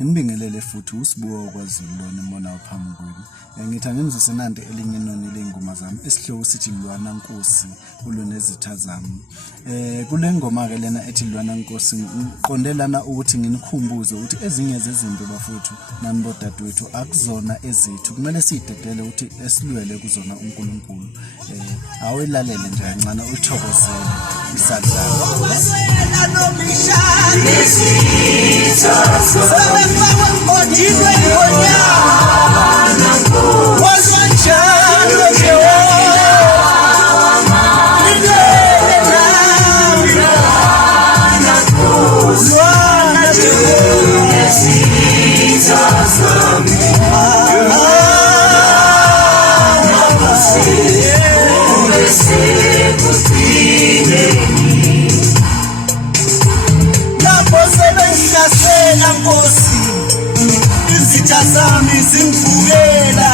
Nginibingelele futhi uSbu kwaZulu Lwana mbona phambi kwenu. Ngithi angimzise nanti elinye inoni lengoma zami esihloko sithi Lwana nkosi ulunezitha zami. Kule ngoma ke lena ethi Lwana nkosi ngiqondelana ukuthi nginikhumbuze ukuthi ezinye zezinto bafowethu nani bodadewethu akuzona ezithu. Kumele sidedele ukuthi esilwele kuzona uNkulunkulu. Awelalele nje kancane uthokozele isadlala. Nkosi izitha zami zingivukela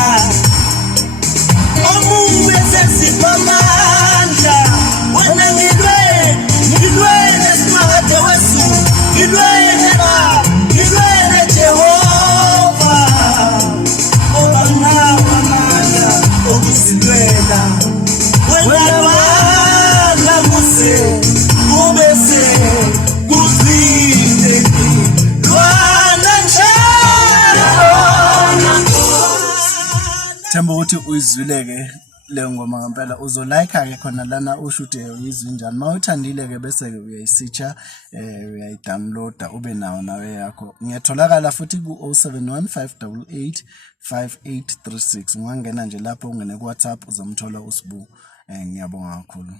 omume sesiphamandla wena ngilwele simade wesu ngilwele Jehova oba nawe amandla okusilwela wena Lwana kuse ubese kuzinde Themba ukuthi uyizwileke le ngoma ngempela uzolike ke khona lana usho ukuthi uyizwe njani mawuthandile ke bese ke uyayisitsha uyayidownloada ube nawo nawe yakho ngiyatholakala futhi ku 0715885836 ungangena nje lapho ungene ku WhatsApp uzomthola uSbu ngiyabonga kakhulu.